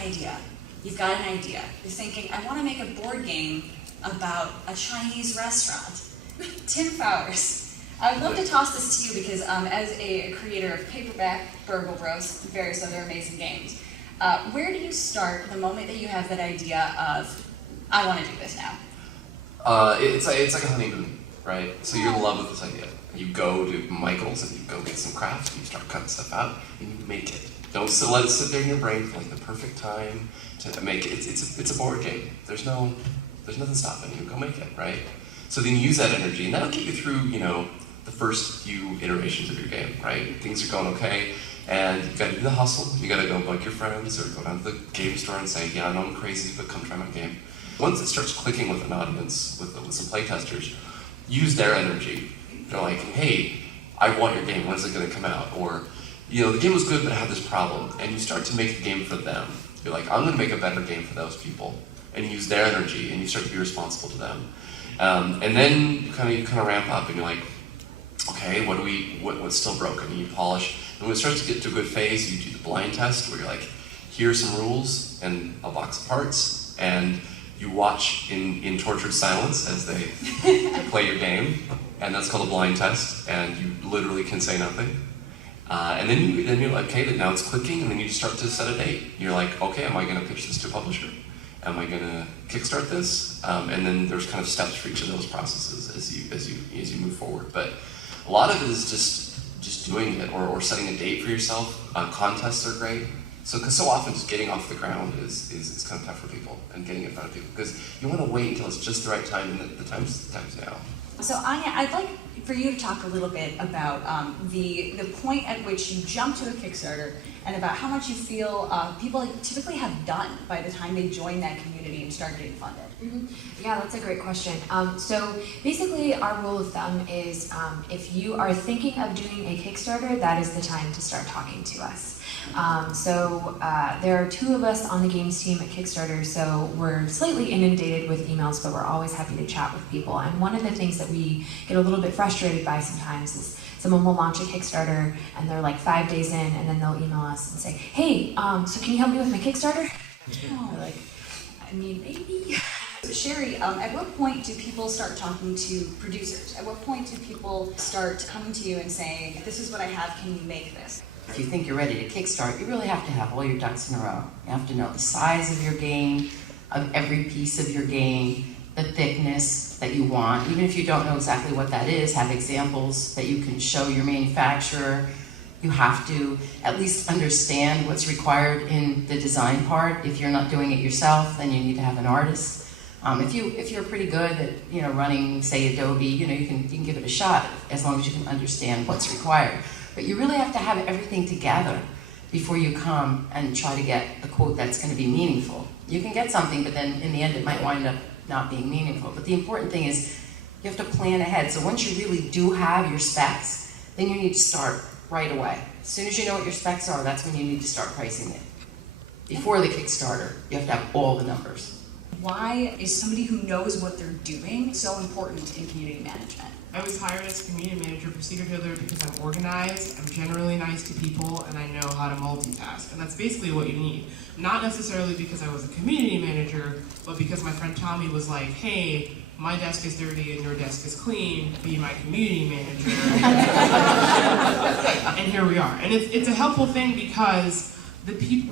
idea. You've got an idea. You're thinking, I want to make a board game about a Chinese restaurant. Tim Fowers. I would love to toss this to you because as a creator of Paperback, Burgle Bros, and various other amazing games, where do you start the moment that you have that idea of, I want to do this now? It's like a honeymoon, right? So you're in love with this idea. You go to Michael's and you go get some crafts, and you start cutting stuff out, and you make it. Don't let it sit there in your brain for like the perfect time to make it. It's a board game. There's nothing stopping you. Go make it, right? So then you use that energy, and that'll get you through, the first few iterations of your game, right? Things are going okay, and you gotta do the hustle. You gotta go bug your friends or go down to the game store and say, yeah, I know I'm crazy, but come try my game. Once it starts clicking with an audience, with some playtesters, use their energy. They're like, hey, I want your game, when is it gonna come out? Or, the game was good, but I had this problem. And you start to make the game for them. You're like, I'm gonna make a better game for those people. And you use their energy, and you start to be responsible to them. And then you kind of ramp up, and you're like, okay, what's still broken? And you polish. And when it starts to get to a good phase, you do the blind test, where you're like, here's some rules and a box of parts, and you watch in tortured silence as they play your game, and that's called a blind test, and you literally can say nothing. And then you're like, okay, now it's clicking, and then you start to set a date. You're like, okay, am I going to pitch this to a publisher? Am I going to kickstart this? And then there's kind of steps for each of those processes as you move forward. But a lot of it is just doing it or setting a date for yourself. Contests are great. Because so often just getting off the ground is kind of tough for people, and getting in front of people, because you want to wait until it's just the right time, and the time's now. So Anya, I'd like for you to talk a little bit about the point at which you jump to a Kickstarter, and about how much you feel people typically have done by the time they join that community and start getting funded. Mm-hmm. Yeah, that's a great question. So basically our rule of thumb is if you are thinking of doing a Kickstarter, that is the time to start talking to us. There are two of us on the games team at Kickstarter, so we're slightly inundated with emails, but we're always happy to chat with people. And one of the things that we get a little bit frustrated by sometimes is someone will launch a Kickstarter and they're like 5 days in, and then they'll email us and say, hey, so can you help me with my Kickstarter? We're like, I mean, maybe. Sherry, at what point do people start talking to producers? At what point do people start coming to you and saying, this is what I have, can you make this? If you think you're ready to kickstart, you really have to have all your ducks in a row. You have to know the size of your game, of every piece of your game, the thickness that you want. Even if you don't know exactly what that is, have examples that you can show your manufacturer. You have to at least understand what's required in the design part. If you're not doing it yourself, then you need to have an artist. If you're pretty good at running, say, Adobe, you can give it a shot as long as you can understand what's required. But you really have to have everything together before you come and try to get a quote that's going to be meaningful. You can get something, but then in the end it might wind up not being meaningful. But the important thing is you have to plan ahead. So once you really do have your specs, then you need to start right away. As soon as you know what your specs are, that's when you need to start pricing it. Before the Kickstarter, you have to have all the numbers. Why is somebody who knows what they're doing so important in community management? I was hired as community manager for Secret Hitler because I'm organized, I'm generally nice to people, and I know how to multitask. And that's basically what you need. Not necessarily because I was a community manager, but because my friend Tommy was like, hey, my desk is dirty and your desk is clean, be my community manager. And here we are. And it's a helpful thing because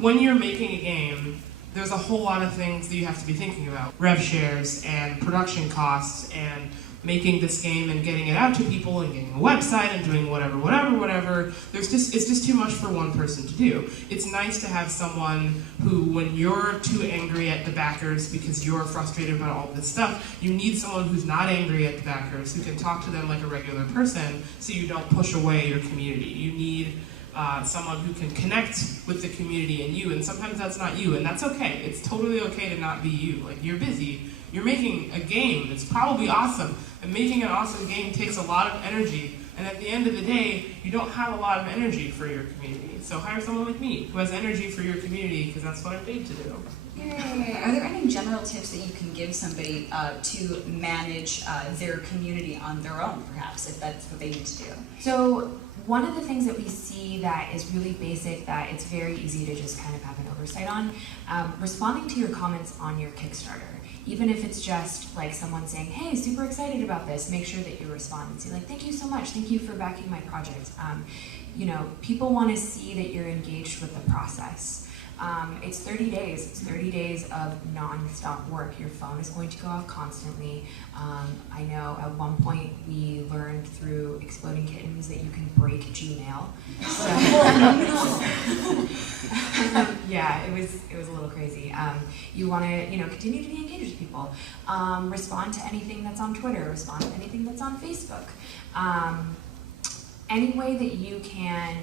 when you're making a game, there's a whole lot of things that you have to be thinking about. Rev shares and production costs and making this game and getting it out to people and getting a website and doing whatever. It's just too much for one person to do. It's nice to have someone who, when you're too angry at the backers because you're frustrated about all this stuff, you need someone who's not angry at the backers, who can talk to them like a regular person so you don't push away your community. You need someone who can connect with the community and you, and sometimes that's not you, and that's okay. It's totally okay to not be you. Like, you're busy, you're making a game that's probably awesome, and making an awesome game takes a lot of energy And at the end of the day, you don't have a lot of energy for your community. So hire someone like me who has energy for your community, because that's what I'm paid to do. Yay. Are there any general tips that you can give somebody to manage their community on their own, perhaps, if that's what they need to do? So one of the things that we see that is really basic, that it's very easy to just kind of have an oversight on, responding to your comments on your Kickstarter. Even if it's just like someone saying, hey, super excited about this, make sure that you respond and say like, thank you so much, thank you for backing my project. You know, people want to see that you're engaged with the process. It's 30 days. It's 30 days of non-stop work. Your phone is going to go off constantly. I know at one point we learned through Exploding Kittens that you can break Gmail. So, yeah, it was a little crazy. You want to, you know, continue to be engaged with people. Respond to anything that's on Twitter. Respond to anything that's on Facebook. Any way that you can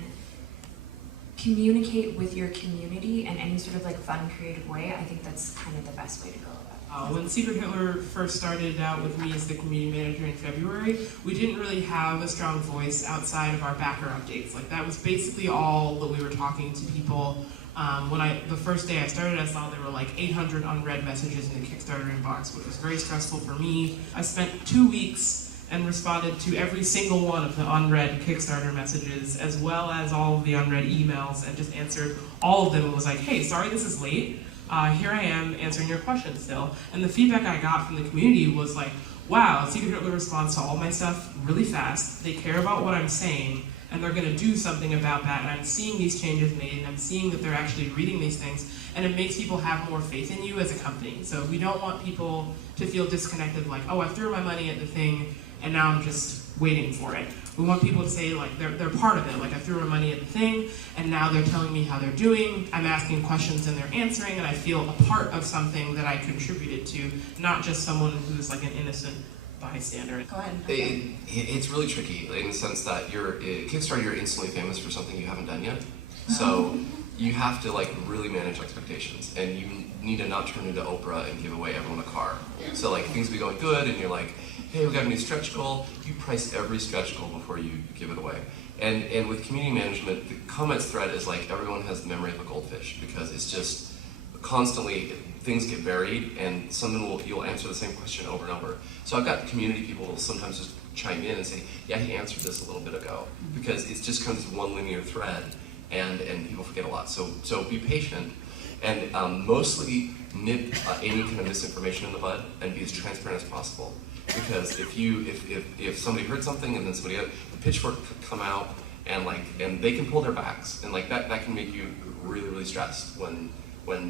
communicate with your community in any sort of like fun, creative way, I think that's kind of the best way to go about it. When Secret Hitler first started out with me as the community manager in February, we didn't really have a strong voice outside of our backer updates. Like that was basically all that we were talking to people. The first day I started, I saw there were like 800 unread messages in the Kickstarter inbox, which was very stressful for me. I spent 2 weeks and responded to every single one of the unread Kickstarter messages, as well as all of the unread emails, and just answered all of them and was like, hey, sorry this is late. Here I am answering your questions still. And the feedback I got from the community was like, wow, Secret Hitler responds to all my stuff really fast. They care about what I'm saying, and they're going to do something about that. And I'm seeing these changes made, and I'm seeing that they're actually reading these things, and it makes people have more faith in you as a company. So we don't want people to feel disconnected, like, oh, I threw my money at the thing, and now I'm just waiting for it. We want people to say like they're part of it. Like I threw my money at the thing, and now they're telling me how they're doing. I'm asking questions and they're answering, and I feel a part of something that I contributed to, not just someone who's like an innocent bystander. Go ahead. It's really tricky in the sense that Kickstarter, you're instantly famous for something you haven't done yet. So you have to like really manage expectations, and you need to not turn into Oprah and give away everyone a car. So like things will be going good, and you're like, hey, we got a new stretch goal. You price every stretch goal before you give it away. And with community management, the comments thread is like everyone has the memory of a goldfish, because it's just constantly things get buried, and you'll answer the same question over and over. So I've got community people who sometimes just chime in and say, yeah, he answered this a little bit ago, because it's just kind of one linear thread, and people forget a lot. So be patient, and mostly nip any kind of misinformation in the bud, and be as transparent as possible. Because if somebody heard something and then somebody else, the pitchfork could come out and they can pull their backs, and like that can make you really, really stressed when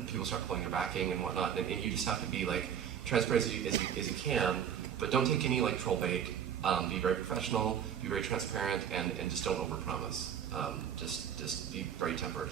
people start pulling their backing and whatnot, and you just have to be like transparent as you can, but don't take any like troll bait. Be very professional, be very transparent, and just don't overpromise. Just be very tempered.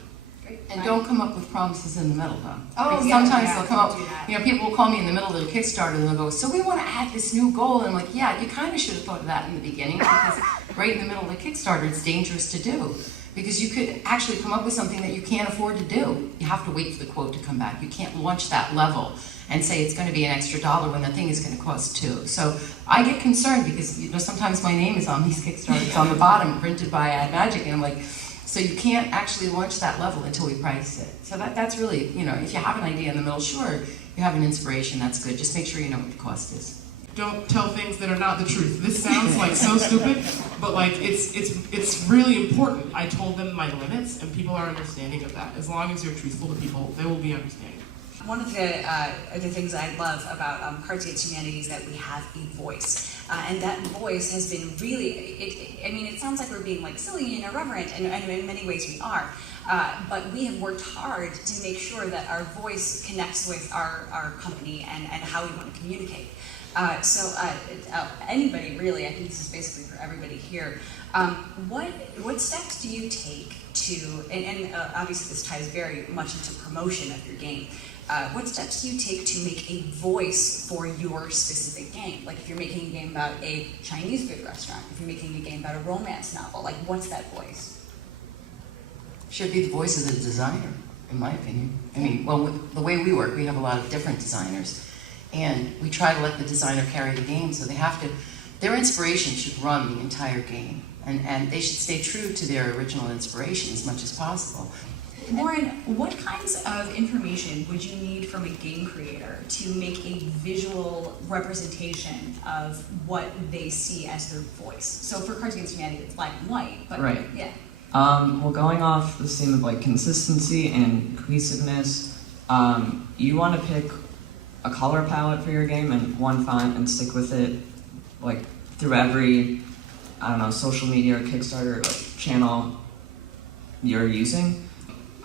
And don't come up with promises in the middle, though. Oh, Because yeah, sometimes yeah, they'll come up, don't do that. you know, people will call me in the middle of a Kickstarter and they'll go, so we want to add this new goal. And I'm like, yeah, you kind of should have thought of that in the beginning, because right in the middle of the Kickstarter, it's dangerous to do. Because you could actually come up with something that you can't afford to do. You have to wait for the quote to come back. You can't launch that level and say it's going to be an extra $1 when the thing is going to cost $2. So I get concerned because, you know, sometimes my name is on these Kickstarters on the bottom, printed by Ad Magic, and I'm like, so you can't actually launch that level until we price it. So that's really, you know, if you have an idea in the middle, sure, you have an inspiration, that's good. Just make sure you know what the cost is. Don't tell things that are not the truth. This sounds like so stupid, but like it's really important. I told them my limits, and people are understanding of that. As long as you're truthful to people, they will be understanding. One of the things I love about Cards Against Humanity is that we have a voice. And that voice has been really, it sounds like we're being like silly and irreverent, and in many ways we are. But we have worked hard to make sure that our voice connects with our company and how we want to communicate. Anybody really, I think this is basically for everybody here, what steps do you take to, and obviously this ties very much into promotion of your game, what steps do you take to make a voice for your specific game? Like if you're making a game about a Chinese food restaurant, if you're making a game about a romance novel, like what's that voice? Should be the voice of the designer, in my opinion. I mean, well, the way we work, we have a lot of different designers, and we try to let the designer carry the game, so they have to their inspiration should run the entire game. And they should stay true to their original inspiration as much as possible. Lauren, what kinds of information would you need from a game creator to make a visual representation of what they see as their voice? So for Cards Against Humanity, it's black and white, but Right. yeah. Well, going off the theme of like consistency and cohesiveness, you want to pick a color palette for your game and one font and stick with it, like through every, I don't know, social media or Kickstarter like, channel you're using.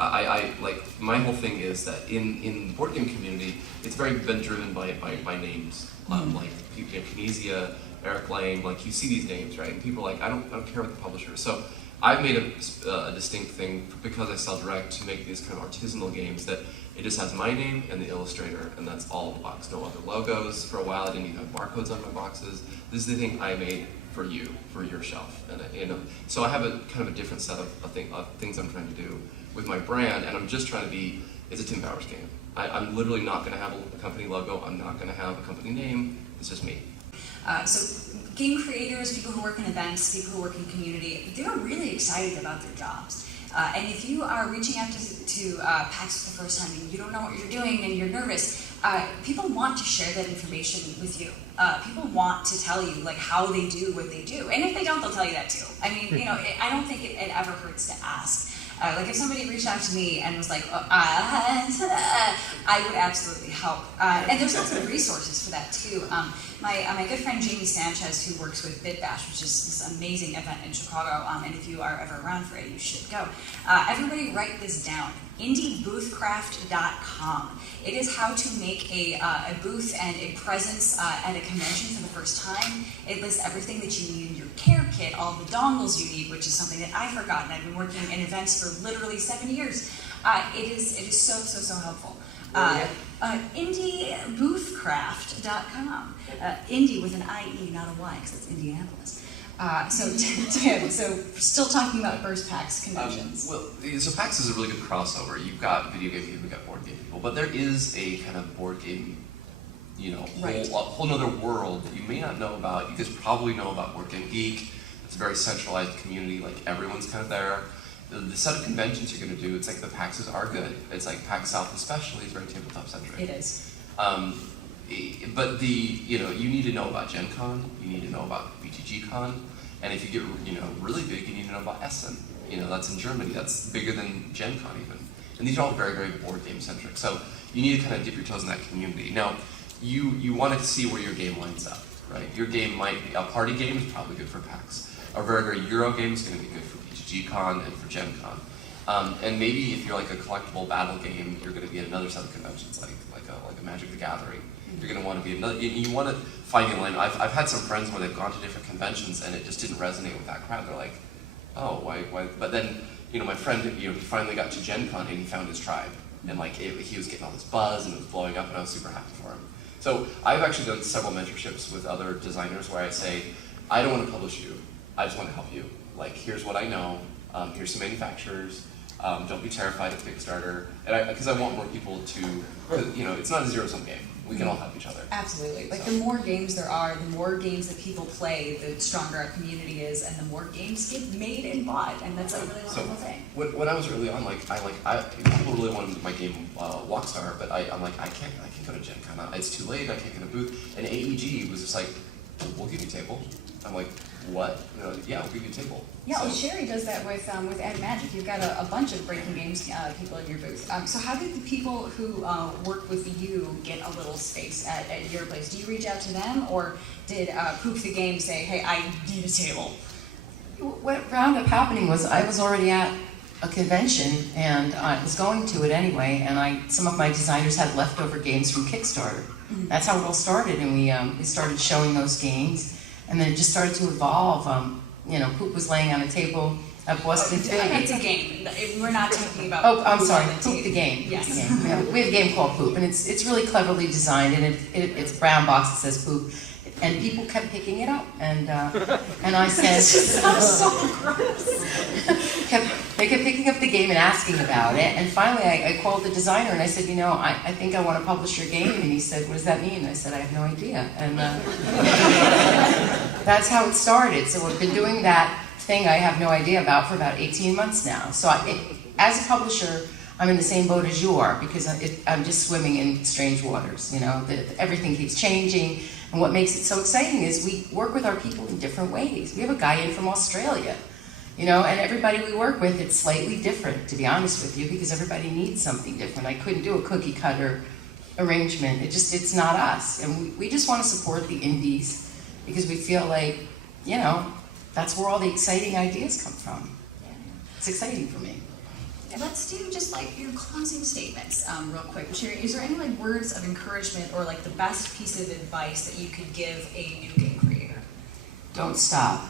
I like, my whole thing is that in the board game community, it's very been driven by names. Like Kinesia, Eric Lang, like you see these names, right? And people are like, I don't care about the publisher. So I've made a distinct thing, because I sell direct, to make these kind of artisanal games that it just has my name and the illustrator, and that's all in the box. No other logos. For a while I didn't even have barcodes on my boxes. This is the thing I made for you, for your shelf. And so I have a kind of a different set of things I'm trying to do with my brand, and I'm just trying to be, it's a Tim Powers game. I'm literally not going to have a company logo, I'm not going to have a company name, it's just me. So game creators, people who work in events, people who work in community, they're really excited about their jobs. And if you are reaching out to PAX for the first time and you don't know what you're doing and you're nervous, people want to share that information with you. People want to tell you like how they do what they do. And if they don't, they'll tell you that too. I mean, you know, I don't think it ever hurts to ask. Like if somebody reached out to me and was like, I would absolutely help. And there's lots of resources for that too. My good friend Jamie Sanchez, who works with Bit Bash, which is this amazing event in Chicago, and if you are ever around for it, you should go. Everybody write this down, indieboothcraft.com. It is how to make a booth and a presence at a convention for the first time. It lists everything that you need in your care kit, all the dongles you need, which is something that I've forgotten. I've been working in events for literally 7 years. It is so helpful. Indieboothcraft.com. Indie with an IE, not a Y, because it's Indianapolis. So Tim, so still talking about first PAX conventions. So PAX is a really good crossover. You've got video game people, you've got board game people, but there is a kind of board game, you know, whole other world that you may not know about. You guys probably know about Board Game Geek. It's a very centralized community, like everyone's kind of there. The set of conventions you're going to do, it's like the PAXs are good. It's like PAX South especially is very tabletop centric. It is. But you need to know about Gen Con, you need to know about BTG Con, and if you get really big, you need to know about Essen. That's in Germany. That's bigger than Gen Con even. And these are all very, very board game centric. So you need to kind of dip your toes in that community. Now, you want to see where your game lines up, right? Your game might be, a party game is probably good for PAX. A very, very Euro game is going to be good for BTG Con and for Gen Con. And maybe if you're like a collectible battle game, you're going to be at another set of conventions, like a Magic the Gathering. You're going to want to be another. You want to find your line. I've had some friends where they've gone to different conventions and it just didn't resonate with that crowd. They're like, oh, why? But then, my friend, he finally got to Gen Con and he found his tribe, and he was getting all this buzz and it was blowing up, and I was super happy for him. So I've actually done several mentorships with other designers where I say, I don't want to publish you. I just want to help you. Like, here's what I know. Here's some manufacturers. Don't be terrified of Kickstarter. And because I want more people to, it's not a zero-sum game. We can all help each other. Absolutely. Like, the more games there are, the more games that people play, the stronger our community is, and the more games get made and bought, and that's a really wonderful thing. When I was early on, people really wanted my game Walkstar, but I'm like, I can't go to Gen Con. It's too late. I can't get a booth. And AEG was just like, we'll give you a table. I'm like, what? Yeah, we'll give you a table. Yeah, well, Sherry does that with Ed Magic. You've got a bunch of breaking games people in your booth. So how did the people who work with you get a little space at your place? Do you reach out to them, or did Poop the Game say, hey, I need a table? What wound up happening was I was already at a convention, and I was going to it anyway, and some of my designers had leftover games from Kickstarter. Mm-hmm. That's how it all started, and we started showing those games. And then it just started to evolve. Poop was laying on a table at Boston. It's a game. We're not talking about. Oh, I'm sorry. Poop the Game. Yes. The game. We have a game called Poop, and it's really cleverly designed, and it's a brown box that says Poop, and people kept picking it up, and I said. It just sounds so gross. They kept picking up the game and asking about it, and finally I called the designer and I said, I think I want to publish your game, and he said, what does that mean? And I said, I have no idea, and that's how it started. So we've been doing that thing I have no idea about for about 18 months now. So as a publisher, I'm in the same boat as you are, because I'm just swimming in strange waters. You know, everything keeps changing, and what makes it so exciting is we work with our people in different ways. We have a guy in from Australia, you know, and everybody we work with, it's slightly different, to be honest with you, because everybody needs something different. I couldn't do a cookie cutter arrangement. It's not us, and we just want to support the indies because we feel like, you know, that's where all the exciting ideas come from. It's exciting for me. Let's do just like your closing statements real quick. Sherry, is there any like words of encouragement or like the best piece of advice that you could give a new game creator? Don't stop.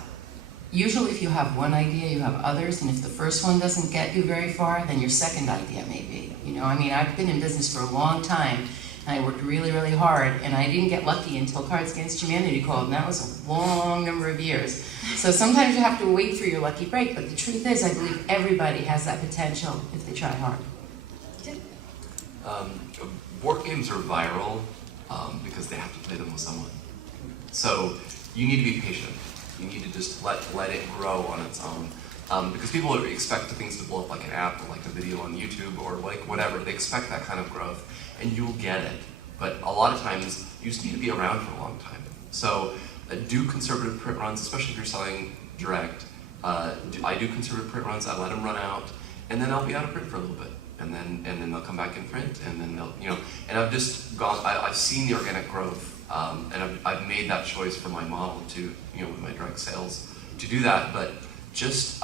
Usually if you have one idea, you have others, and if the first one doesn't get you very far, then your second idea may be. You know, I mean, I've been in business for a long time, and I worked really, really hard, and I didn't get lucky until Cards Against Humanity called, and that was a long number of years. So sometimes you have to wait for your lucky break, but the truth is, I believe everybody has that potential if they try hard. Board games are viral because they have to play them with someone. So you need to be patient. You need to just let it grow on its own. Because people expect things to blow up like an app or like a video on YouTube or like whatever. They expect that kind of growth, and you'll get it. But a lot of times, you just need to be around for a long time. So do conservative print runs, especially if you're selling direct. I do conservative print runs. I let them run out, and then I'll be out of print for a little bit, and then they'll come back in print, and then they'll, you know. And I've just gone. I've seen the organic growth, and I've made that choice for my model to, you know, with my direct sales to do that. But just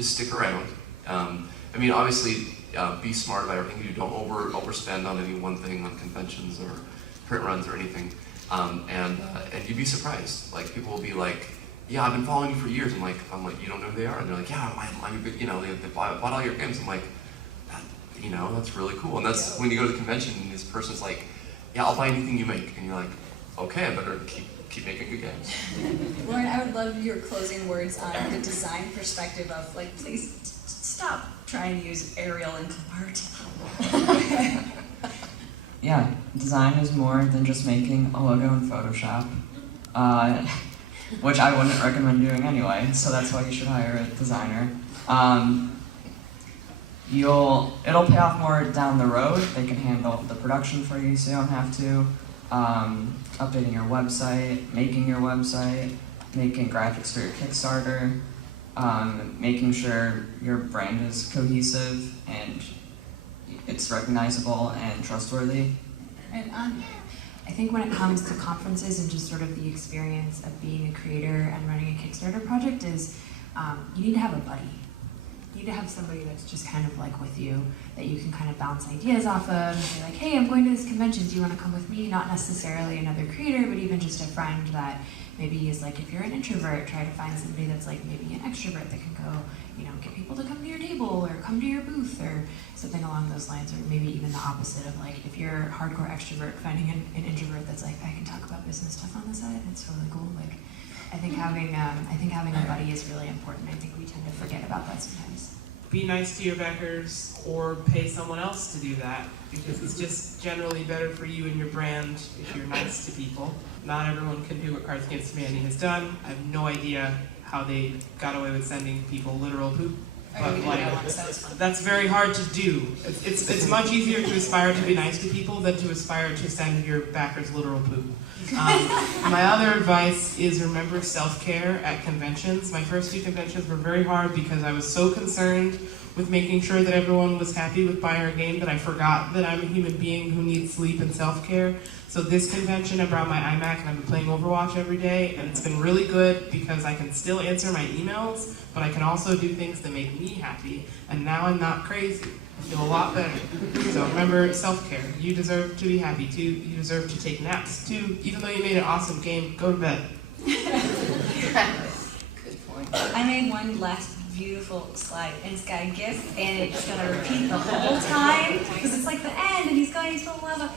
stick around. I mean, obviously, be smart about everything you do. Don't overspend on any one thing, on conventions or print runs or anything. And you'd be surprised. Like, people will be like, "Yeah, I've been following you for years." I'm like, "You don't know who they are?" And they're like, "Yeah, I'm a big, you know, they bought all your games." I'm like, you know, that's really cool. And that's when you go to the convention and this person's like, "Yeah, I'll buy anything you make," and you're like, "Okay, I better keep making good games." Lauren, I would love your closing words on the design perspective of like, please stop trying to use Arial and Cart. Yeah, design is more than just making a logo in Photoshop, which I wouldn't recommend doing anyway, so that's why you should hire a designer. It'll pay off more down the road. They can handle the production for you, so you don't have to. Updating your website, making graphics for your Kickstarter, making sure your brand is cohesive and it's recognizable and trustworthy. And I think when it comes to conferences and just sort of the experience of being a creator and running a Kickstarter project is you need to have a buddy. You need to have somebody that's just kind of like with you, that you can kind of bounce ideas off of and say like, "Hey, I'm going to this convention, do you want to come with me?" Not necessarily another creator, but even just a friend that maybe is like, if you're an introvert, try to find somebody that's like maybe an extrovert that can go, you know, get people to come to your table or come to your booth or something along those lines, or maybe even the opposite of like, if you're a hardcore extrovert, finding an introvert that's like, I can talk about business stuff on the side, it's really cool. Like, I think having a buddy is really important. I think we tend to forget about that sometimes. Be nice to your backers or pay someone else to do that, because it's just generally better for you and your brand if you're nice to people. Not everyone can do what Cards Against Humanity has done. I have no idea how they got away with sending people literal poop. But like, that's very hard to do. It's much easier to aspire to be nice to people than to aspire to send your backers literal poop. My other advice is remember self-care at conventions. My first 2 conventions were very hard because I was so concerned with making sure that everyone was happy with buying our game that I forgot that I'm a human being who needs sleep and self-care. So this convention, I brought my iMac and I've been playing Overwatch every day, and it's been really good because I can still answer my emails, but I can also do things that make me happy, and now I'm not crazy. I feel a lot better. So remember self-care. You deserve to be happy too. You deserve to take naps too. Even though you made an awesome game, go to bed. Good point. I made one last beautiful slide, and it's got a GIF, and it's gonna repeat the whole time because it's like the end, and he's going to lava.